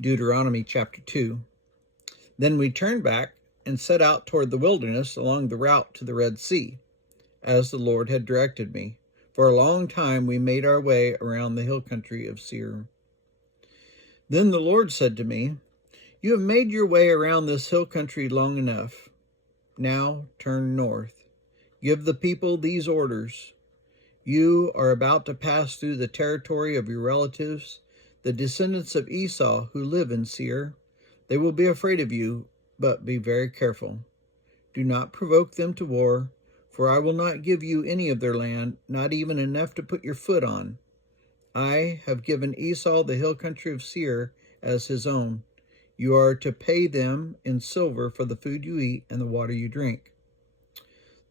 Deuteronomy chapter 2. Then we turned back and set out toward the wilderness along the route to the Red Sea, as the Lord had directed me. For a long time we made our way around the hill country of Seir. Then the Lord said to me, "You have made your way around this hill country long enough. Now turn north. Give the people these orders. You are about to pass through the territory of your relatives, the descendants of Esau who live in Seir. They will be afraid of you, but be very careful. Do not provoke them to war, for I will not give you any of their land, not even enough to put your foot on. I have given Esau the hill country of Seir as his own. You are to pay them in silver for the food you eat and the water you drink.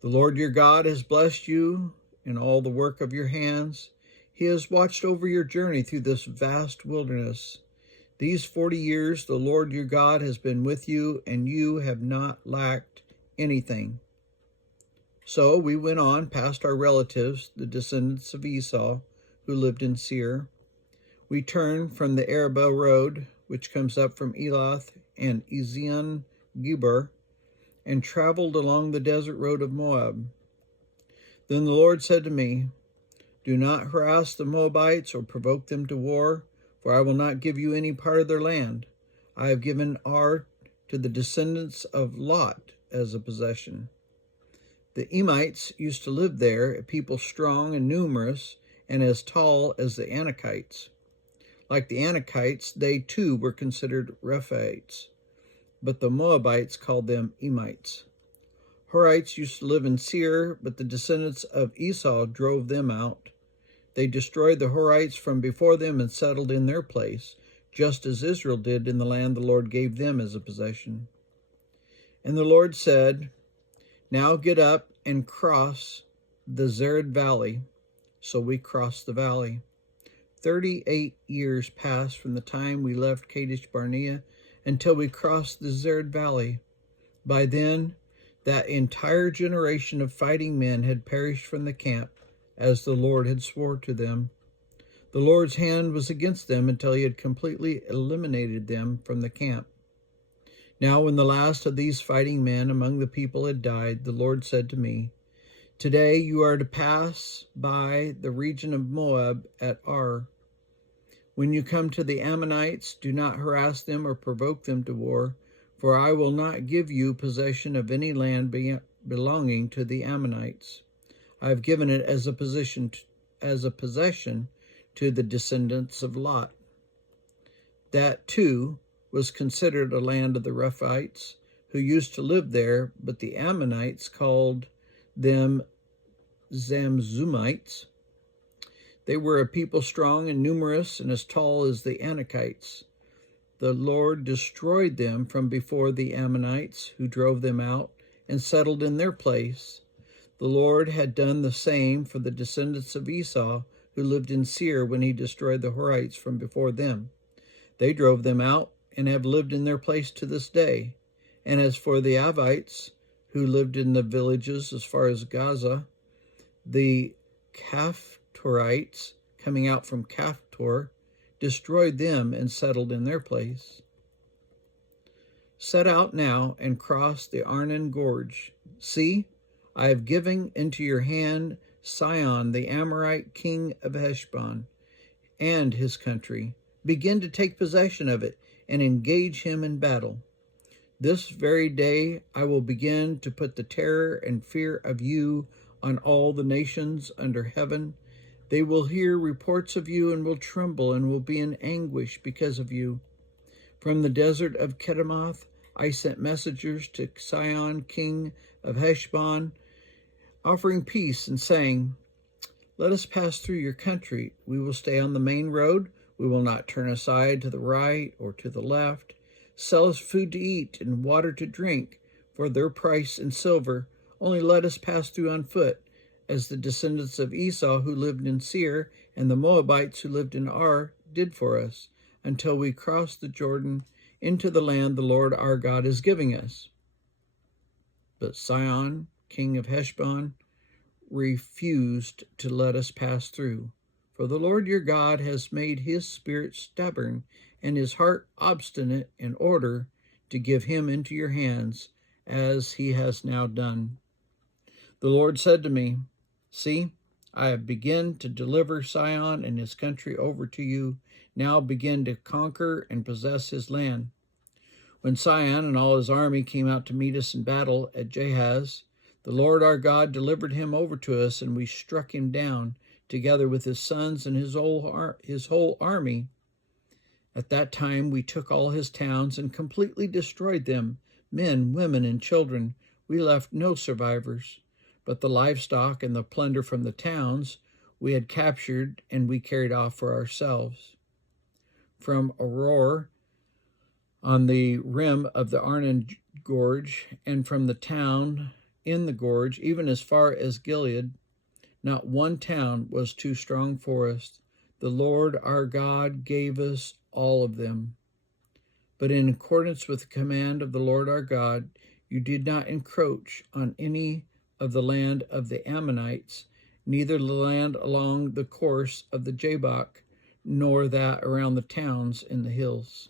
The Lord your God has blessed you in all the work of your hands. He has watched over your journey through this vast wilderness. These 40 years the Lord your God has been with you, and you have not lacked anything." So we went on past our relatives, the descendants of Esau, who lived in Seir. We turned from the Arabah road, which comes up from Elath and Ezion-Geber, and traveled along the desert road of Moab. Then the Lord said to me, "Do not harass the Moabites or provoke them to war, for I will not give you any part of their land. I have given Ar to the descendants of Lot as a possession." The Emites used to live there, a people strong and numerous, and as tall as the Anakites. Like the Anakites, they too were considered Rephaites, but the Moabites called them Emites. Horites used to live in Seir, but the descendants of Esau drove them out. They destroyed the Horites from before them and settled in their place, just as Israel did in the land the Lord gave them as a possession. And the Lord said, "Now get up and cross the Zered Valley." So we crossed the valley. 38 years passed from the time we left Kadesh Barnea until we crossed the Zered Valley. By then, that entire generation of fighting men had perished from the camp, as the Lord had sworn to them. The Lord's hand was against them until he had completely eliminated them from the camp. Now when the last of these fighting men among the people had died, the Lord said to me, "Today you are to pass by the region of Moab at Ar. When you come to the Ammonites, do not harass them or provoke them to war, for I will not give you possession of any land belonging to the Ammonites. I have given it as a possession to the descendants of Lot." That, too, was considered a land of the Rephaites, who used to live there, but the Ammonites called them Zamzumites. They were a people strong and numerous and as tall as the Anakites. The Lord destroyed them from before the Ammonites, who drove them out and settled in their place. The Lord had done the same for the descendants of Esau, who lived in Seir when he destroyed the Horites from before them. They drove them out and have lived in their place to this day. And as for the Avites, who lived in the villages as far as Gaza, the Caphtorites, coming out from Caphtor, destroyed them and settled in their place. Set out now and cross the Arnon Gorge. See, I have given into your hand Sihon, the Amorite king of Heshbon, and his country. Begin to take possession of it and engage him in battle. This very day I will begin to put the terror and fear of you on all the nations under heaven. They will hear reports of you and will tremble and will be in anguish because of you. From the desert of Kedemoth I sent messengers to Sihon, king of Heshbon, offering peace and saying, "Let us pass through your country. We will stay on the main road. We will not turn aside to the right or to the left. Sell us food to eat and water to drink for their price in silver. Only let us pass through on foot, as the descendants of Esau who lived in Seir and the Moabites who lived in Ar did for us, until we cross the Jordan into the land the Lord our God is giving us." But Sihon, king of Heshbon, refused to let us pass through. For the Lord your God has made his spirit stubborn, and his heart obstinate, in order to give him into your hands, as he has now done. The Lord said to me, See, I have begun to deliver Sihon and his country over to you. Now begin to conquer and possess his land. When Sihon and all his army came out to meet us in battle at Jahaz, the Lord our God delivered him over to us, and we struck him down, together with his sons and his whole army. At that time we took all his towns and completely destroyed them, men, women, and children. We left no survivors, but the livestock and the plunder from the towns we had captured and we carried off for ourselves. From Auror on the rim of the Arnon Gorge, and from the town in the gorge, even as far as Gilead, not one town was too strong for us. The Lord our God gave us all of them. But in accordance with the command of the Lord our God, you did not encroach on any of the land of the Ammonites, neither the land along the course of the Jabbok, nor that around the towns in the hills.